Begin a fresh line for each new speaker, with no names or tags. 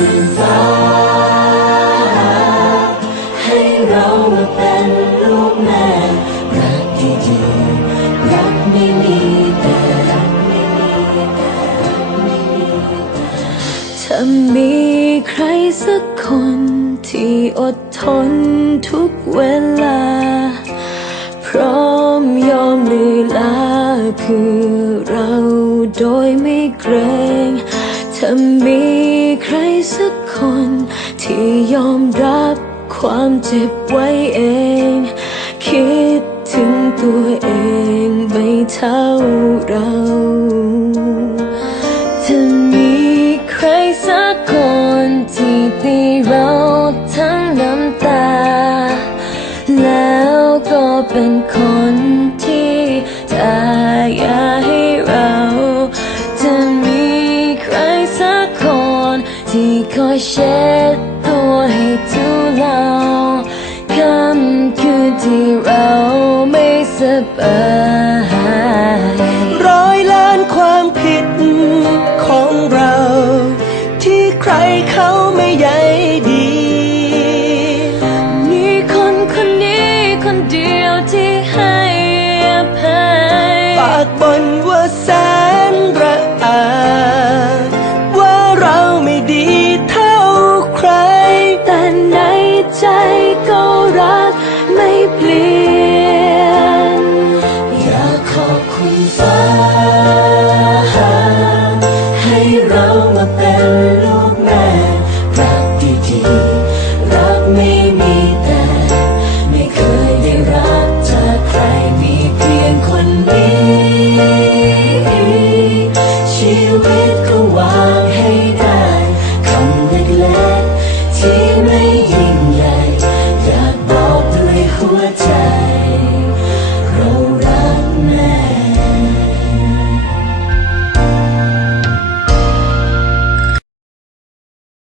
อให้เรามาเป็นลูกแม่รักดีๆรักไม่มีแต่รักไม่มีแต่รักไม่มีถ้ามีใครสักคนที่อดทนทุกเวลา พร้อมยอมเลือลาเพื่อเราโดยไม่เกรงถ้ามี สักคน ที่ยอมรับความเจ็บไว้เอง คิดถึงตัวเองไม่เท่าเราถ้ามีใครสักคนที่ตีเราทั้งน้ำตา แล้วก็เป็นคน คอยเช็ดตัวให้ทุเลาคำคืนที่เราไม่สบาย
ร้อยล้านความผิดของเรา ที่ใครเขาไม่ใยดี
มีคนคนนี้คนเดียวที่ให้อภัย ฝา
กบนว่าแซ
คุมฟ้า ให้เรามาเป็นลูกแม่ รักดีๆรักไม่มีแต่ ไม่เคยได้รักจากใครมีเพียงคนนี้ ชีวิตก็วางให้ได้คำเล็กๆที่ไม่ยิ่งใหญ่อยากบอกด้วยหัวใจ